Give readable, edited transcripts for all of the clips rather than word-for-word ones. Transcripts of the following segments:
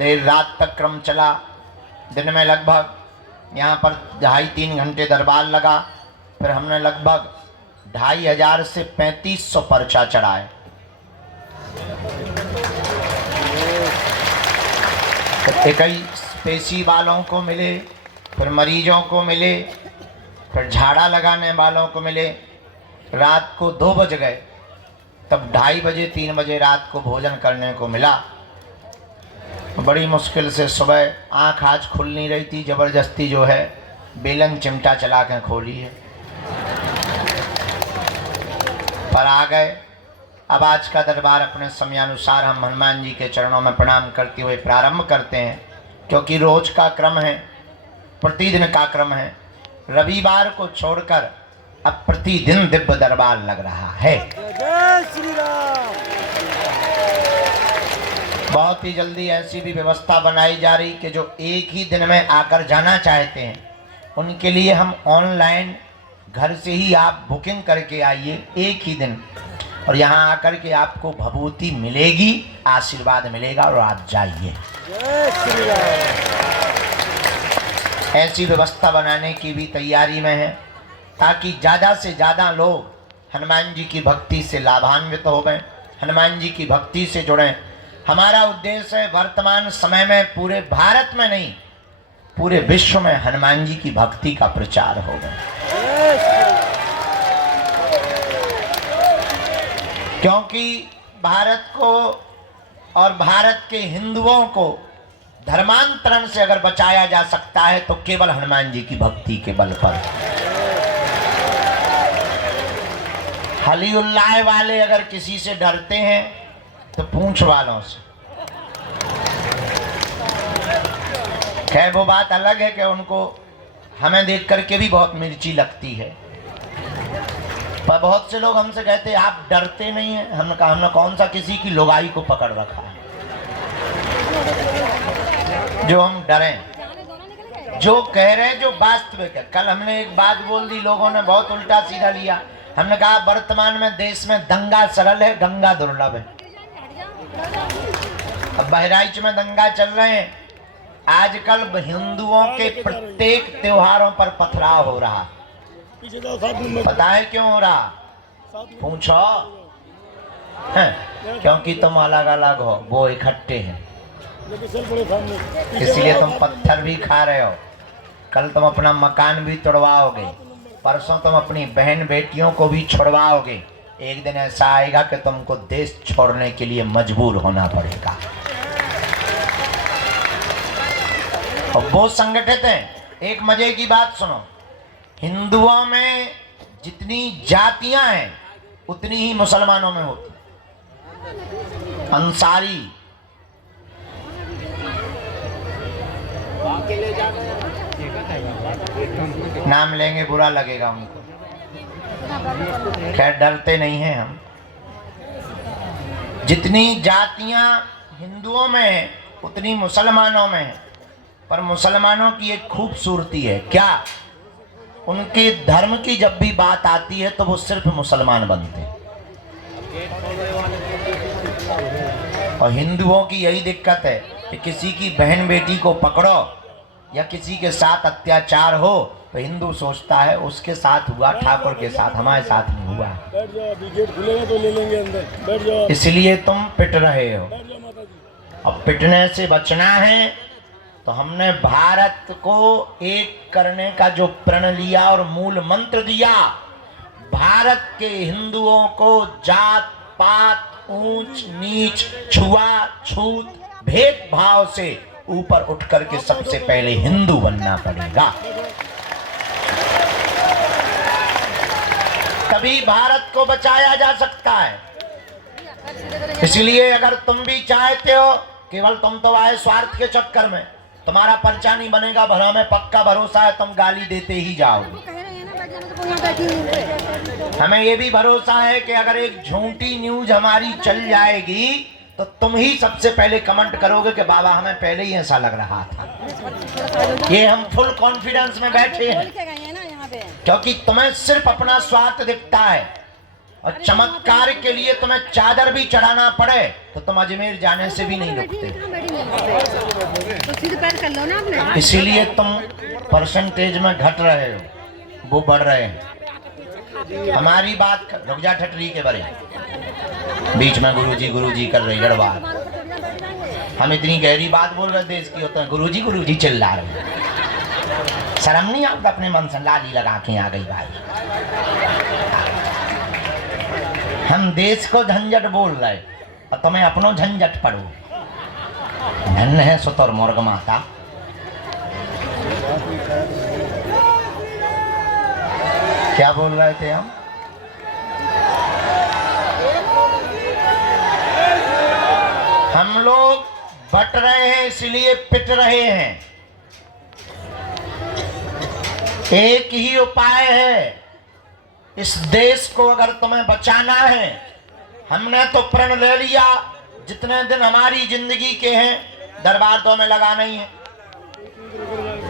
देर रात तक क्रम चला। दिन में लगभग यहाँ पर 2.5-3 घंटे दरबार लगा। फिर हमने लगभग 2500 से 3500 पर्चा चढ़ाए। कई पेशी वालों को मिले, फिर मरीजों को मिले, फिर झाड़ा लगाने वालों को मिले। रात को 2 बज गए, तब 2:30 बजे 3 बजे रात को भोजन करने को मिला। बड़ी मुश्किल से सुबह आँख आज खुल नहीं रही थी, ज़बरदस्ती जो है बेलन चिमटा चला के खोली है, पर आ गए। अब आज का दरबार अपने समयानुसार हम हनुमान जी के चरणों में प्रणाम करते हुए प्रारंभ करते हैं, क्योंकि रोज का क्रम है, प्रतिदिन का क्रम है। रविवार को छोड़कर अब प्रतिदिन दिव्य दरबार लग रहा है। जय श्री राम। बहुत ही जल्दी ऐसी भी व्यवस्था बनाई जा रही कि जो एक ही दिन में आकर जाना चाहते हैं उनके लिए हम ऑनलाइन घर से ही आप बुकिंग करके आइए एक ही दिन, और यहाँ आकर के आपको भभूति मिलेगी, आशीर्वाद मिलेगा और आप जाइए। जय श्री राम। ऐसी व्यवस्था बनाने की भी तैयारी में है ताकि ज़्यादा से ज़्यादा लोग हनुमान जी की भक्ति से लाभान्वित हो गए, हनुमान जी की भक्ति से जुड़ें। हमारा उद्देश्य है वर्तमान समय में पूरे भारत में नहीं, पूरे विश्व में हनुमान जी की भक्ति का प्रचार होगा। क्योंकि भारत को और भारत के हिंदुओं को धर्मांतरण से अगर बचाया जा सकता है तो केवल हनुमान जी की भक्ति के बल पर। हली उल्लाह वाले अगर किसी से डरते हैं तो पूंछ वालों से। खैर वो बात अलग है कि उनको हमें देख करके भी बहुत मिर्ची लगती है, पर बहुत से लोग हमसे कहते हैं आप डरते नहीं हैं। हमने कहा हमने कौन सा किसी की लुगाई को पकड़ रखा है जो हम डरें। जो कह रहे हैं जो वास्तविक है। कल हमने एक बात बोल दी, लोगों ने बहुत उल्टा सीधा लिया। हमने कहा वर्तमान में देश में दंगा सरल है, गंगा दुर्लभ है। अब बहराइच में दंगा चल रहे हैं। आजकल हिंदुओं के प्रत्येक त्योहारों पर पथराव हो रहा। पता है क्यों हो रहा? पूछो। क्योंकि तुम अलग अलग हो, वो इकट्ठे हैं, इसलिए तुम पत्थर भी खा रहे हो। कल तुम अपना मकान भी तोड़वाओगे, परसों तुम अपनी बहन बेटियों को भी छुड़वाओगे। एक दिन ऐसा आएगा कि तुमको देश छोड़ने के लिए मजबूर होना पड़ेगा। और वो संगठित हैं। एक मजे की बात सुनो, हिंदुओं में जितनी जातियां हैं उतनी ही मुसलमानों में होती। अंसारी, नाम लेंगे बुरा लगेगा उनको, खैर डरते नहीं हैं हम। जितनी जातियां हिंदुओं में हैं उतनी मुसलमानों में है। पर मुसलमानों की एक खूबसूरती है, क्या? उनके धर्म की जब भी बात आती है तो वो सिर्फ मुसलमान बनते हैं। और हिंदुओं की यही दिक्कत है कि किसी की बहन बेटी को पकड़ो या किसी के साथ अत्याचार हो तो हिंदू सोचता है उसके साथ हुआ, ठाकुर के साथ, हमारे साथ नहीं हुआ। इसलिए तुम पिट रहे हो। अब पिटने से बचना है तो हमने भारत को एक करने का जो प्रण लिया और मूल मंत्र दिया, भारत के हिंदुओं को जात पात, ऊंच नीच, छुआछूत, भेदभाव से ऊपर उठ करके सबसे पहले हिंदू बनना पड़ेगा। तभी भारत को बचाया जा सकता है। इसलिए अगर तुम भी चाहते हो, केवल तुम तो आए स्वार्थ के चक्कर में, तुम्हारा पर्चा नहीं बनेगा, भरा में पक्का भरोसा है तुम गाली देते ही जाओगे। हमें ये भी भरोसा है कि अगर एक झूठी न्यूज हमारी चल जाएगी तो तुम ही सबसे पहले कमेंट करोगे कि बाबा हमें पहले ही ऐसा लग रहा था। ये हम फुल कॉन्फिडेंस में बैठे हैं क्योंकि तुम्हें सिर्फ अपना स्वार्थ दिखता है। और चमत्कार के लिए तुम्हें चादर भी चढ़ाना पड़े तो तुम अजमेर जाने से भी नहीं रुकते। तो सीधे पैर कर लो ना आपने। इसीलिए तुम परसेंटेज में घट रहे हो, वो बढ़ रहे हैं। हमारी बात रुक जा ठटरी के बारे, बीच में गुरुजी कर रही गड़बड़। हम इतनी गहरी बात बोल रहे देश की, होता है गुरुजी चिल्ला रहे। शर्म नहीं आता अपने मन से? लाली लगा के आ गई भाई। हम देश को झंझट बोल रहे और तुम्हें अपनो झंझट पड़ो। धन है सुतर मुर्ग माता। क्या बोल रहे थे हम? हम लोग बट रहे हैं इसलिए पिट रहे हैं। एक ही उपाय है, इस देश को अगर तुम्हें बचाना है। हमने तो प्रण ले लिया, जितने दिन हमारी जिंदगी के हैं दरबार तो हमें लगाना ही है,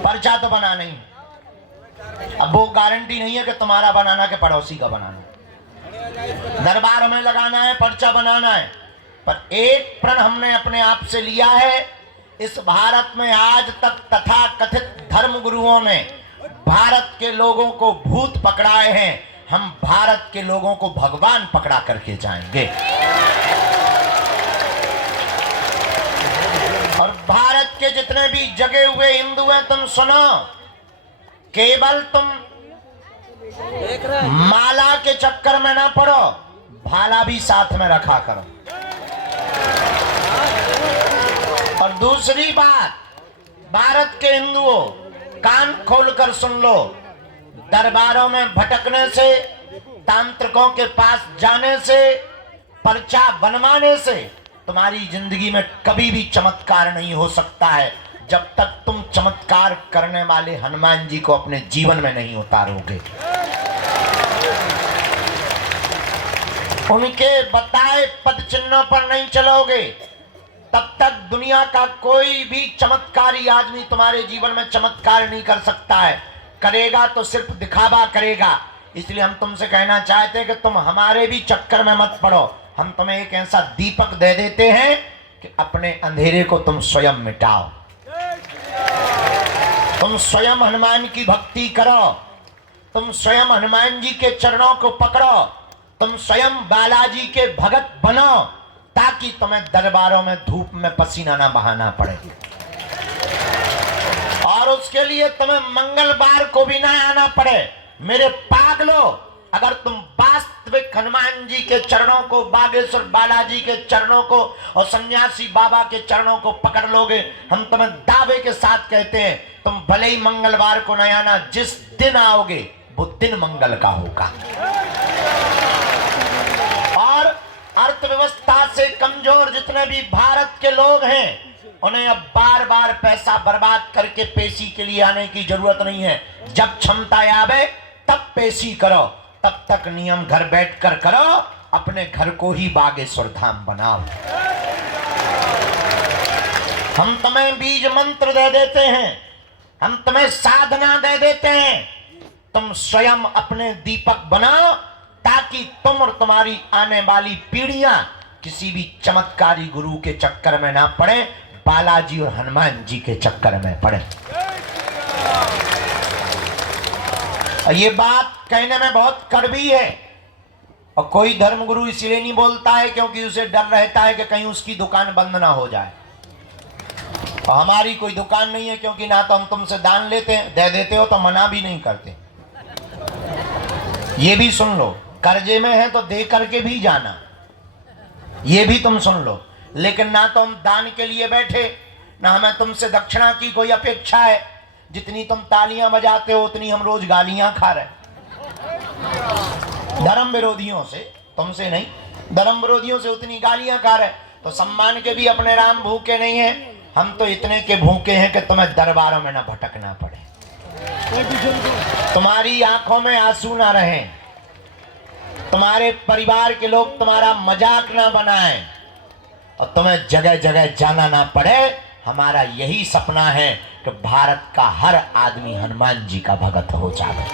पर्चा तो बनाना ही है। अब वो गारंटी नहीं है कि तुम्हारा बनाना के पड़ोसी का बनाना। दरबार हमें लगाना है, पर्चा बनाना है, पर एक प्रण हमने अपने आप से लिया है। इस भारत में आज तक तथा कथित धर्म गुरुओं ने भारत के लोगों को भूत पकड़ाए हैं, हम भारत के लोगों को भगवान पकड़ा करके जाएंगे। और भारत के जितने भी जगे हुए हिंदू हैं, तुम सुनो, केवल तुम माला के चक्कर में ना पड़ो, भाला भी साथ में रखा करो। और दूसरी बात, भारत के हिंदुओं कान खोलकर सुन लो, दरबारों में भटकने से, तांत्रिकों के पास जाने से, पर्चा बनवाने से तुम्हारी जिंदगी में कभी भी चमत्कार नहीं हो सकता है, जब तक तुम चमत्कार करने वाले हनुमान जी को अपने जीवन में नहीं उतारोगे। उनके बताए पद चिन्हों पर नहीं चलोगे, तब तक दुनिया का कोई भी चमत्कारी आदमी तुम्हारे जीवन में चमत्कार नहीं कर सकता है। करेगा तो सिर्फ दिखावा करेगा। इसलिए हम तुमसे कहना चाहते हैं कि तुम हमारे भी चक्कर में मत पड़ो। हम तुम्हें एक ऐसा दीपक दे देते हैं कि अपने अंधेरे को तुम स्वयं मिटाओ। तुम स्वयं हनुमान की भक्ति करो, तुम स्वयं हनुमान जी के चरणों को पकड़ो, तुम स्वयं बालाजी के भगत बनो, ताकि तुम्हें दरबारों में धूप में पसीना ना बहाना पड़े। और उसके लिए तुम्हें मंगलवार को भी ना आना पड़े। मेरे पागलो, अगर तुम वास्तविक हनुमान जी के चरणों को, बागेश्वर बालाजी के चरणों को और सन्यासी बाबा के चरणों को पकड़ लोगे, हम तुम्हें दावे के साथ कहते हैं, तुम भले ही मंगलवार को न आना, जिस दिन आओगे वो दिन मंगल का होगा। और अर्थव्यवस्था से कमजोर जितने भी भारत के लोग हैं, उन्हें अब बार बार पैसा बर्बाद करके पेशी के लिए आने की जरूरत नहीं है। जब क्षमता आवे तब पेशी करो, तब तक नियम घर बैठकर करो, अपने घर को ही बागेश्वर धाम बनाओ। हम तुम्हें बीज मंत्र दे देते हैं, हम तुम्हें साधना दे देते हैं, तुम स्वयं अपने दीपक बनाओ, ताकि तुम और तुम्हारी आने वाली पीढ़ियां किसी भी चमत्कारी गुरु के चक्कर में ना पड़े, बालाजी और हनुमान जी के चक्कर में पड़े। और ये बात कहने में बहुत कड़वी है, और कोई धर्मगुरु इसलिए नहीं बोलता है क्योंकि उसे डर रहता है कि कहीं उसकी दुकान बंद ना हो जाए। और हमारी कोई दुकान नहीं है, क्योंकि ना तो हम तुमसे दान लेते हैं, दे देते हो तो मना भी नहीं करते। ये भी सुन लो, कर्जे में है तो दे करके भी जाना, ये भी तुम सुन लो। लेकिन ना तो हम दान के लिए बैठे, ना हमें तुमसे दक्षिणा की कोई अपेक्षा है। जितनी तुम तालियां बजाते हो उतनी हम रोज गालियां खा रहे, धर्म विरोधियों से, तुमसे नहीं, धर्म विरोधियों से उतनी गालियां खा रहे। तो सम्मान के भी अपने राम भूखे नहीं है, हम तो इतने के भूखे हैं कि तुम्हें दरबारों में ना भटकना पड़े, तुम्हारी आंखों में आंसू ना रहे, तुम्हारे परिवार के लोग तुम्हारा मजाक ना बनाएं, और तुम्हें जगह जगह जाना ना पड़े। हमारा यही सपना है कि भारत का हर आदमी हनुमान जी का भगत हो जाए।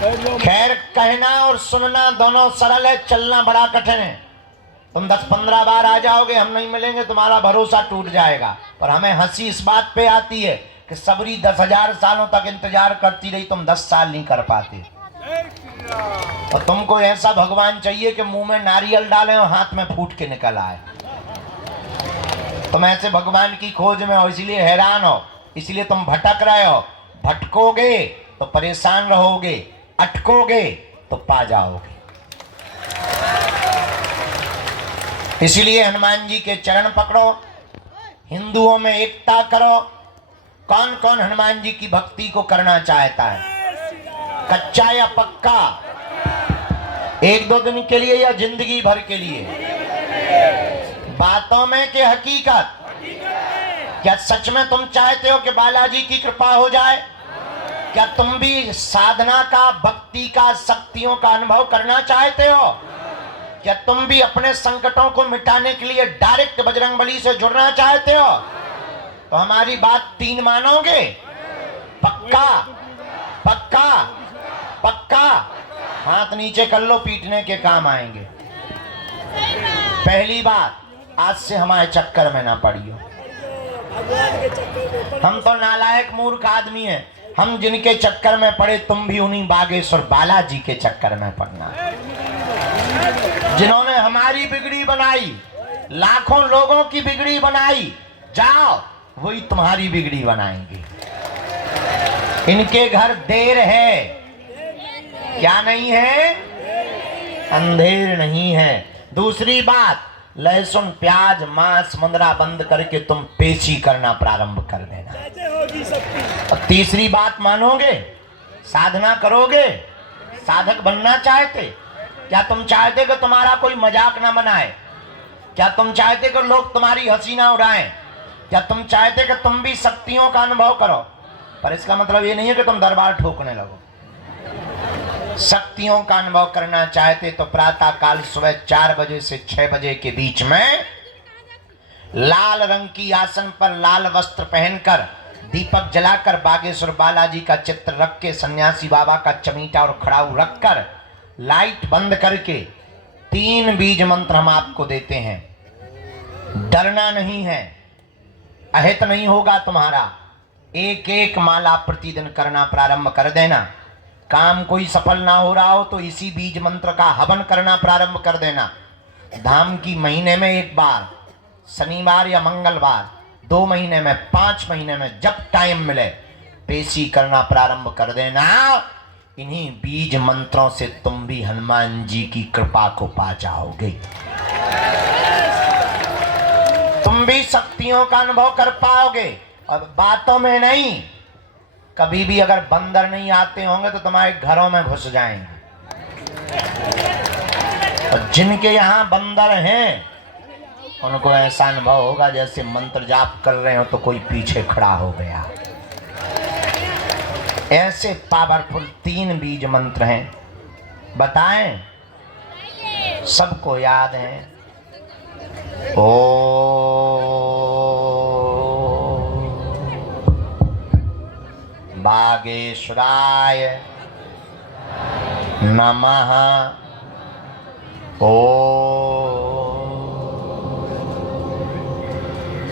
खैर, कहना और सुनना दोनों सरल है, चलना बड़ा कठिन है। तुम 10-15 बार आ जाओगे, हम नहीं मिलेंगे, तुम्हारा भरोसा टूट जाएगा। पर हमें हंसी इस बात पे आती है कि सबरी 10,000 सालों तक इंतजार करती रही, तुम 10 साल नहीं कर पाते। और तुमको ऐसा भगवान चाहिए कि मुंह में नारियल डालें और हाथ में फूट के निकल आए। तुम ऐसे भगवान की खोज में हो, इसलिए हैरान हो, इसलिए तुम भटक रहे हो। भटकोगे तो परेशान रहोगे, अटकोगे तो पा जाओगे। इसलिए हनुमान जी के चरण पकड़ो, हिंदुओं में एकता करो। कौन कौन हनुमान जी की भक्ति को करना चाहता है, कच्चा या पक्का, 1-2 दिन के लिए या जिंदगी भर के लिए? बातों में कि हकीकत? क्या सच में तुम चाहते हो कि बालाजी की कृपा हो जाए? क्या तुम भी साधना का, भक्ति का, शक्तियों का अनुभव करना चाहते हो? क्या तुम भी अपने संकटों को मिटाने के लिए डायरेक्ट बजरंगबली से जुड़ना चाहते हो? तो हमारी बात 3 मानोगे? पक्का पक्का पक्का? हाथ नीचे कर लो, पीटने के काम आएंगे। पहली बात, आज से हमारे चक्कर में ना पड़ियो। हम तो नालायक मूर्ख आदमी हैं, हम जिनके चक्कर में पड़े, तुम भी उन्हीं बागेश्वर बालाजी के चक्कर में पड़ना। जिन्होंने हमारी बिगड़ी बनाई, लाखों लोगों की बिगड़ी बनाई, जाओ वही तुम्हारी बिगड़ी बनाएंगे। इनके घर देर है, क्या नहीं है? अंधेर नहीं है। दूसरी बात, लहसुन, प्याज, मांस, मुंदरा बंद करके तुम पेशी करना प्रारंभ कर देना। और तीसरी बात मानोगे, साधना करोगे, साधक बनना चाहते? क्या तुम चाहते कि तुम्हारा कोई मजाक ना बनाए? क्या तुम चाहते कि लोग तुम्हारी हंसी ना उड़ाएं? क्या तुम चाहते कि तुम भी शक्तियों का अनुभव करो? पर इसका मतलब ये नहीं है कि तुम दरबार ठोकने लगो। शक्तियों का अनुभव करना चाहते तो प्रातः काल सुबह 4 बजे से 6 बजे के बीच में लाल रंग की आसन पर लाल वस्त्र पहनकर, दीपक जलाकर, बागेश्वर बालाजी का चित्र रख के, सन्यासी बाबा का चमीटा और खड़ाऊ रखकर, लाइट बंद करके 3 बीज मंत्र हम आपको देते हैं। डरना नहीं है, अहित नहीं होगा तुम्हारा। एक माला प्रतिदिन करना प्रारंभ कर देना। काम कोई सफल ना हो रहा हो तो इसी बीज मंत्र का हवन करना प्रारंभ कर देना। धाम की महीने में 1 बार, शनिवार या मंगलवार, 2 महीने में, 5 महीने में, जब टाइम मिले पेशी करना प्रारंभ कर देना। इन्हीं बीज मंत्रों से तुम भी हनुमान जी की कृपा को पा जाओगे। तुम भी शक्तियों का अनुभव कर पाओगे। और बातों में नहीं, कभी भी अगर बंदर नहीं आते होंगे तो तुम्हारे घरों में घुस जाएंगे। और जिनके यहाँ बंदर हैं उनको ऐसा अनुभव होगा जैसे मंत्र जाप कर रहे हो तो कोई पीछे खड़ा हो गया। ऐसे पावरफुल 3 बीज मंत्र हैं, बताएं? सबको याद है। बागेश्वराय नमः।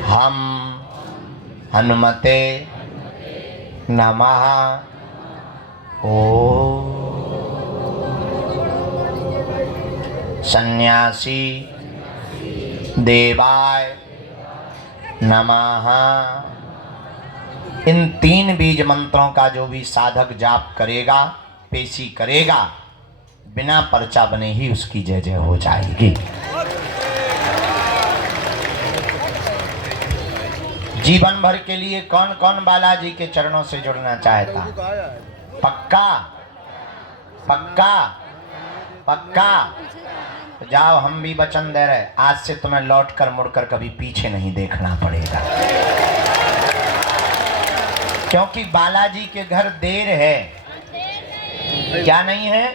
हम हनुमते नमः। सन्यासी देवाय नमः। इन 3 बीज मंत्रों का जो भी साधक जाप करेगा, पेशी करेगा, बिना पर्चा बने ही उसकी जय जय हो जाएगी। जीवन भर के लिए कौन कौन बालाजी के चरणों से जुड़ना चाहता? पक्का पक्का पक्का? तो जाओ, हम भी वचन दे रहे, आज से तुम्हें लौटकर मुड़कर कभी पीछे नहीं देखना पड़ेगा। क्योंकि बालाजी के घर देर है, क्या नहीं है?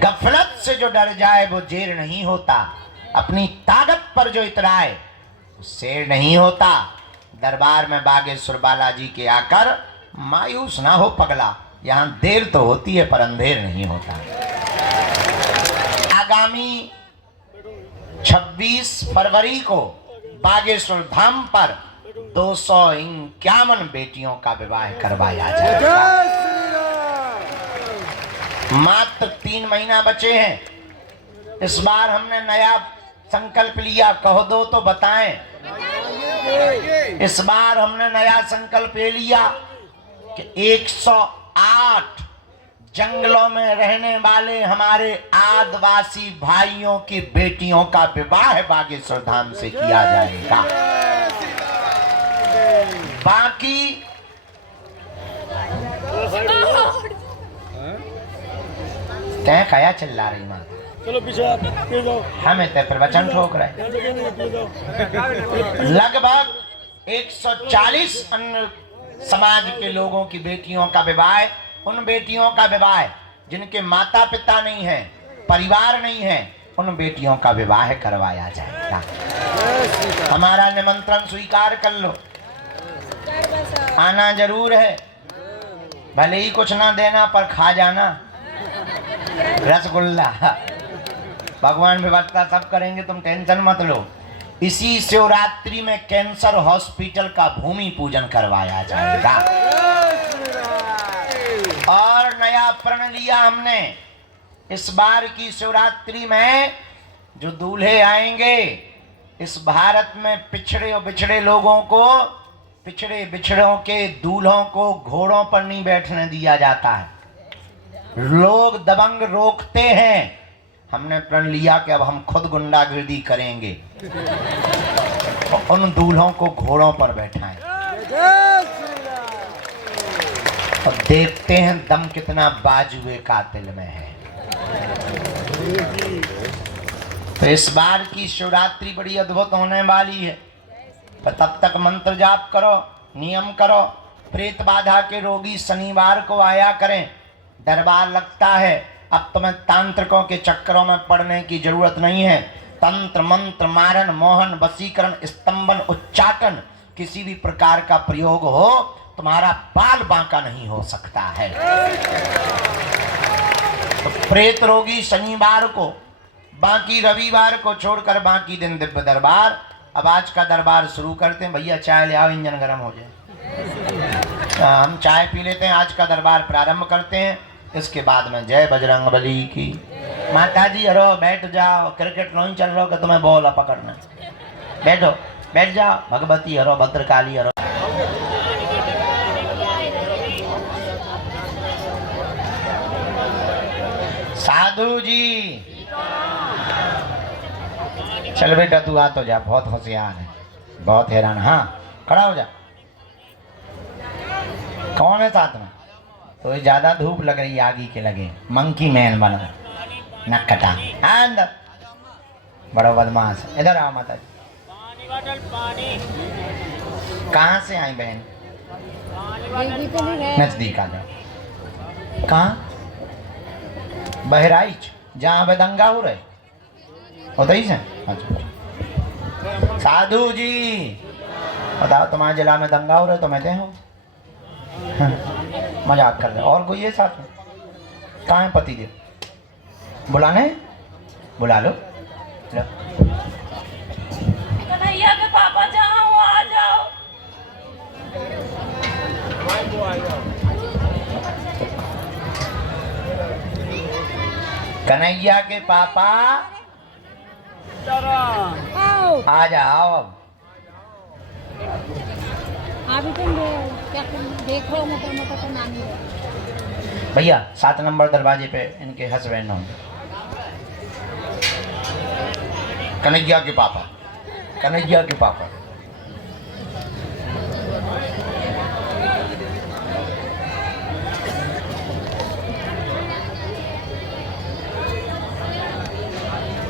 गफलत से जो डर जाए वो जेर नहीं होता। अपनी ताकत पर जो इतराए वो शेर नहीं होता। दरबार में बागेश्वर बालाजी के आकर मायूस ना हो पगला, यहाँ देर तो होती है पर अंधेर नहीं होता। आगामी 26 फरवरी को बागेश्वर धाम पर 251 बेटियों का विवाह करवाया जाएगा। जय श्री राम। मात्र 3 महीना बचे हैं। इस बार हमने नया संकल्प लिया, कहो दो तो बताएं। इस बार हमने नया संकल्प ये लिया कि 108 जंगलों में रहने वाले हमारे आदिवासी भाइयों की बेटियों का विवाह बागेश्वर धाम से किया जाएगा। बाकी तय कया चिल्ला रही माँ, चलो पीछे आप पीछे जाओ। हमें तय प्रवचन ठोक रहे। लगभग 140 अन्य समाज के लोगों की बेटियों का विवाह, उन बेटियों का विवाह जिनके माता पिता नहीं है, परिवार नहीं है, उन बेटियों का विवाह करवाया जाएगा। हमारा निमंत्रण स्वीकार कर लो, आना जरूर है। भले ही कुछ ना देना पर खा जाना रसगुल्ला। भगवान व्यवस्था सब करेंगे, तुम टेंशन मत लो। इसी शिवरात्रि में कैंसर हॉस्पिटल का भूमि पूजन करवाया जाएगा। और नया प्रण लिया हमने, इस बार की शिवरात्रि में जो दूल्हे आएंगे, इस भारत में पिछड़े और बिछड़े लोगों को, पिछड़े बिछड़ों के दूल्हों को घोड़ों पर नहीं बैठने दिया जाता है। लोग दबंग रोकते हैं। हमने प्रण लिया कि अब हम खुद गुंडागिर्दी करेंगे और उन दूल्हों को घोड़ों पर बैठाएं और देखते हैं दम कितना बाजुए कातिल में है। तो इस बार की शिवरात्रि बड़ी अद्भुत होने वाली है। तो तब तक मंत्र जाप करो, नियम करो। प्रेत बाधा के रोगी शनिवार को आया करें, दरबार लगता है। अब तुम्हें तांत्रिकों के चक्करों में पड़ने की जरूरत नहीं है। तंत्र मंत्र मारण मोहन वशीकरण स्तंभन उच्चाटन किसी भी प्रकार का प्रयोग हो, तुम्हारा बाल बांका नहीं हो सकता है। तो प्रेत रोगी शनिवार को, बाकी रविवार को छोड़कर बाकी दिन दिव्य दरबार। अब आज का दरबार शुरू करते हैं। भैया चाय ले आओ, इंजन गर्म हो जाए। हम चाय पी लेते हैं, आज का दरबार प्रारंभ करते हैं। इसके बाद में जय बजरंगबली की। माता जी हरो बैठ जाओ, क्रिकेट नहीं चल रहा कि तुम्हें बॉल पकड़ना। बैठो, बैठ जाओ। भगवती हरो, भद्रकाली हरो। साधु जी चल बेटा तू आ तो जा, बहुत होशियार है, बहुत हैरान। हाँ खड़ा हो जा। कौन है साथ में? तो ज्यादा धूप लग रही, आगी के लगे मंकी मैन बन गए, नक कटा। हाँ अंदर बड़ा बदमाश। इधर आओ माता जी। कहाँ से आई बहन? नजदीक आ जाओ। कहाँ? बहराइच, जहाँ पे दंगा हो रहे उधर से। अच्छा साधु जी बताओ, तुम्हारे जिला में दंगा हो रहा है तो मैं दे हो? हाँ, मजाक कर रहे। और कोई है साथ में? कहाँ है पति देव? बुलाने? बुला लो। कन्हैया के पापा जहाँ हो आ जाओ। कन्हैया के पापा आ जाओ। अभी तुम क्या देखो, मोटा तो नानी भैया 7 नंबर दरवाजे पे इनके हस्बैंड होंगे। कन्हैया के पापा, कन्हैया के पापा।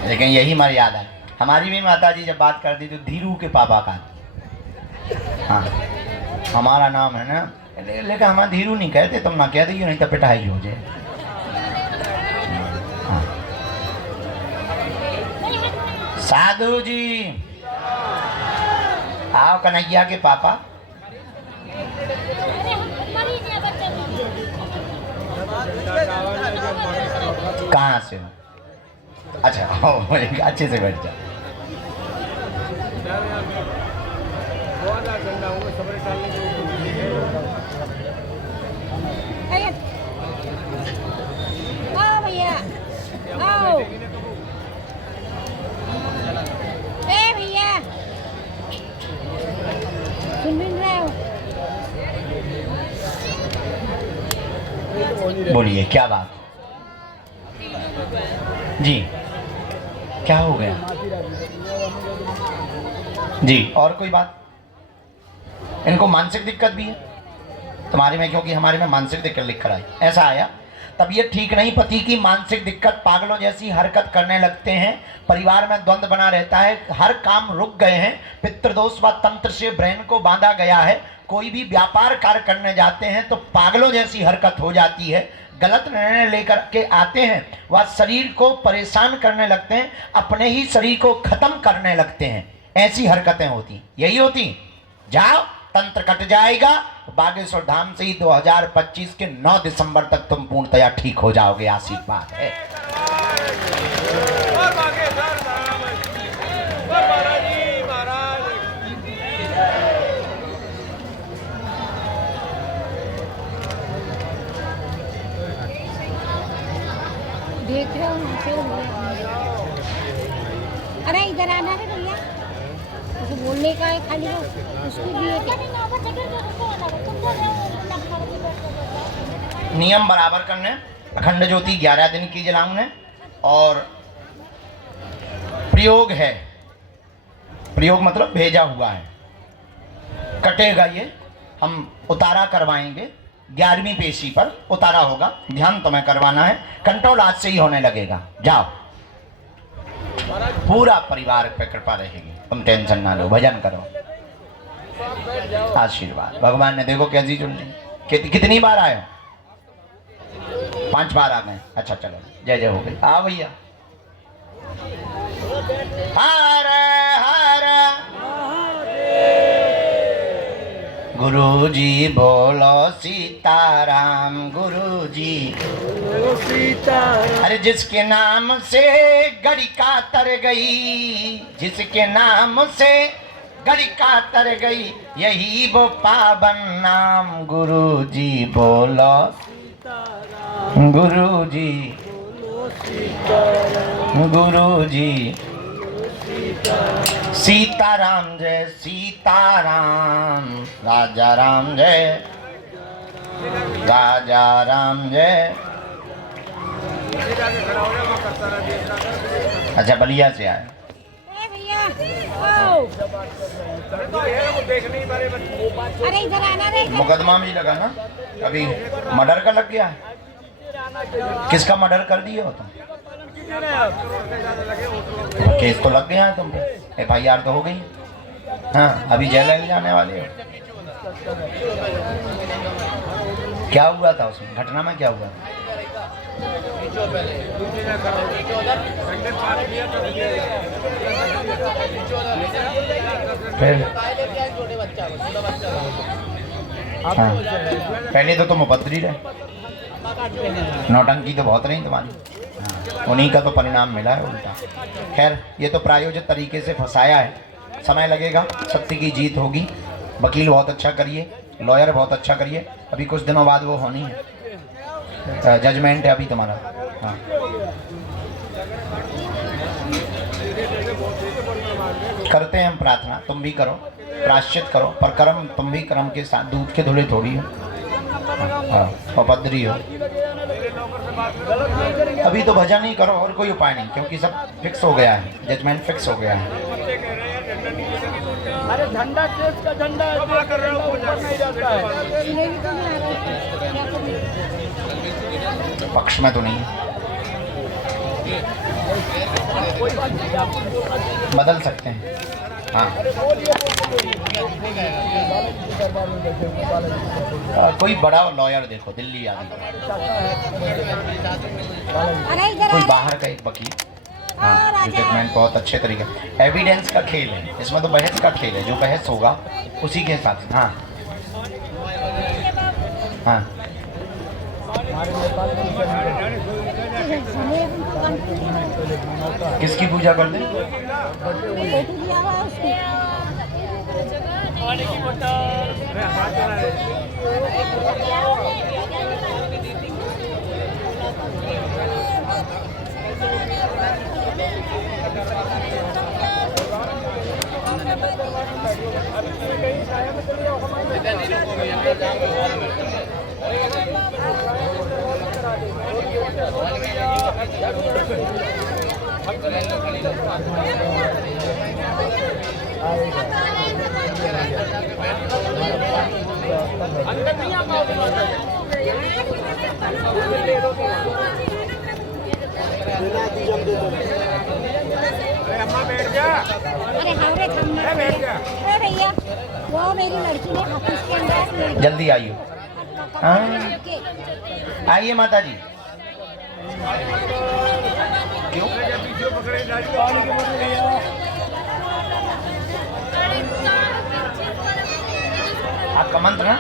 लेकिन यही मर्यादा है। हमारी भी माता जी जब बात करती तो धीरू के पापा का। हाँ हमारा नाम है ना, लेकिन हमारा धीरू नहीं कहते, तुम ना कह दियो नहीं तो पिटाई हो जाए। हाँ। साधु जी आओ, कन्हैया के पापा। कहाँ से हो? अच्छा आओ, अच्छे से बैठ जाओ। अरे, आओ भैया, आओ। ए भैया, सुन नहीं रहे हो? बोलिए क्या बात जी, क्या हो गया जी? और कोई बात? इनको मानसिक दिक्कत भी है तुम्हारे में, क्योंकि हमारे में मानसिक दिक्कत लिख कर आई। ऐसा आया तबीयत ठीक नहीं, पति की मानसिक दिक्कत, पागलों जैसी हरकत करने लगते हैं, परिवार में द्वंद्व बना रहता है, हर काम रुक गए हैं, पितृदोष व तंत्र से ब्रेन को बांधा गया है, कोई भी व्यापार कार्य करने जाते हैं तो पागलों जैसी हरकत हो जाती है, गलत निर्णय लेकर के आते हैं, वह शरीर को परेशान करने लगते हैं, अपने ही शरीर को खत्म करने लगते हैं, ऐसी हरकतें होती, यही होती। जाओ, तंत्र कट जाएगा, बागेश्वर धाम से ही 2025 के 9 दिसंबर तक तुम पूर्णतया ठीक हो जाओगे, आशीर्वाद है। देख रहे हो उनसे? अरे इधर आना है भैया, उसको बोलने का है खाली, वो उसके लिए नियम बराबर करने, अखंड ज्योति 11 दिन की जलाऊंगे, और प्रयोग है, प्रयोग मतलब भेजा हुआ है, कटेगा ये, हम उतारा करवाएंगे, 11वीं पेशी पर उतारा होगा, ध्यान तुम्हें करवाना है, कंट्रोल आज से ही होने लगेगा। जाओ, पूरा परिवार पे कृपा रहेगी, तुम टेंशन ना लो, भजन करो, आशीर्वाद। भगवान ने देखो कैसी चुन ली, कितनी बार आए हो? 5 बार आ गए। अच्छा चलो, जय जय हो गई। आ भैया, हर हर गुरु जी बोलो सीताराम, गुरु जी सीताराम। अरे जिसके नाम से गड़िका तर गई, जिसके नाम से गड़िका तर गई, यही वो पावन नाम, गुरु जी बोलो गुरु जी, गुरु जी सीताराम जय सीताराम, राजा राम जय, राजा राम जय। अच्छा बलिया से आए। ए भैया, आओ। अरे इधर आना रे। मुकदमा भी लगा ना, अभी मर्डर का लग गया है। किसका मर्डर कर दिए हो तुम? केस तो लग गया है तुम पे, FIR तो हो गई। हाँ, अभी जेल ले जाने वाले हो। क्या हुआ था उसमें, घटना में क्या हुआ? फिर हाँ, पहले तो तुम उपद्रवी रहे, नौटंकी तो बहुत रही तुम्हारी, उन्हीं का तो परिणाम मिला है उल्टा। खैर, ये तो प्रायोजित तरीके से फंसाया है, समय लगेगा, सत्य की जीत होगी। वकील बहुत अच्छा करिए, लॉयर बहुत अच्छा करिए, अभी कुछ दिनों बाद वो होनी है, जजमेंट है अभी तुम्हारा। हाँ, करते हैं हम प्रार्थना, तुम भी करो, प्राश्चित करो, पर कर्म तुम भी कर्म के साथ, दूध के धुले थोड़ी हो, उपद्रवी हो। अभी तो भजन ही करो, और कोई उपाय नहीं, क्योंकि सब फिक्स हो गया है, जजमेंट फिक्स हो गया है। अरे झंडा केस का झंडा कर रहे हो, ऊपर नहीं जाता है। पक्ष में तो नहीं है, बदल सकते हैं। हाँ, कोई बड़ा लॉयर देखो, दिल्ली आदि, कोई बाहर का एक वकील, हाँ, जजमेंट बहुत अच्छे तरीके, एविडेंस का खेल है इसमें, तो बहस का खेल है, जो बहस होगा उसी के हिसाब से। हाँ हाँ, मेरे को कंफ्यूजन किसकी पूजा करते हैं? फोटो दिया हुआ है उसको पानी की बोतल अंदर नहीं आ पाओगे अम्मा बैठ जा अरे हावड़े थमना बैठ जा अरे भैया वो मेरी लड़की ने ऑफिस के अंदर जल्दी आइए। आइए माता जी। क्यों? पीछे पकड़े पानी की बोतल लिया आपका मंत्र ना?